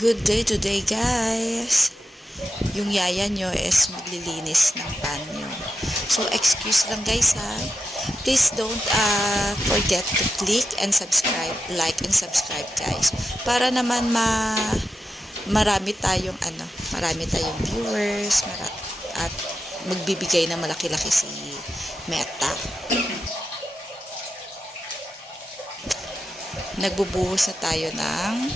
Good day today, guys. Yung yaya nyo is maglilinis ng pan nyo. So, excuse lang guys ha. Please don't forget to click and subscribe, like and subscribe guys. Para naman marami tayong viewers at magbibigay ng malaki-laki si Meta. Nagbubuhos na tayo ng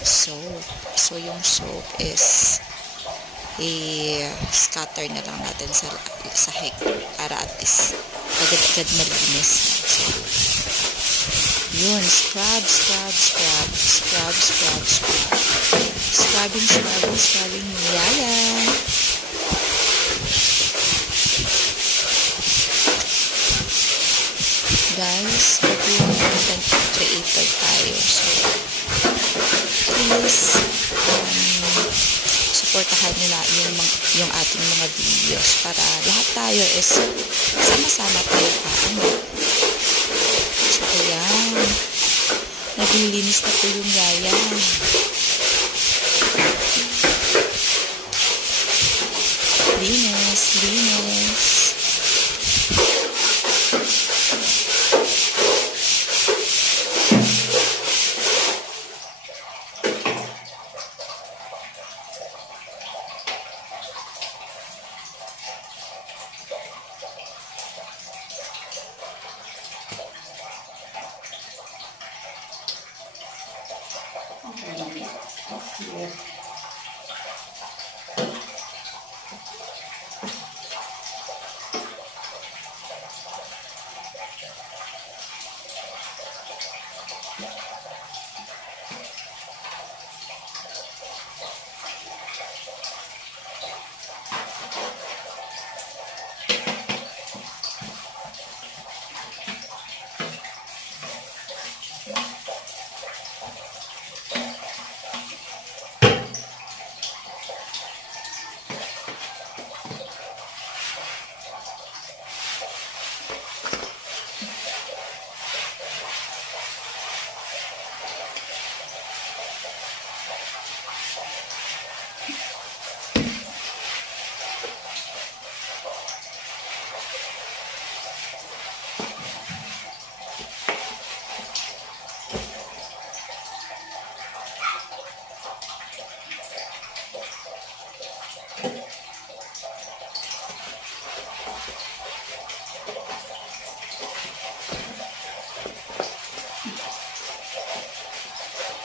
soap. So, yung soap is i-scatter na lang natin sa sahig para at least agad-agad malinis. So, yun, scrubbing yung yaya. Guys, yung content creator tayo. So, please supportahan nyo na yung ating mga videos para lahat tayo is sama-sama tayo kaano. So, ayan. Naglilinis na po yung yaya. Linis. Okay.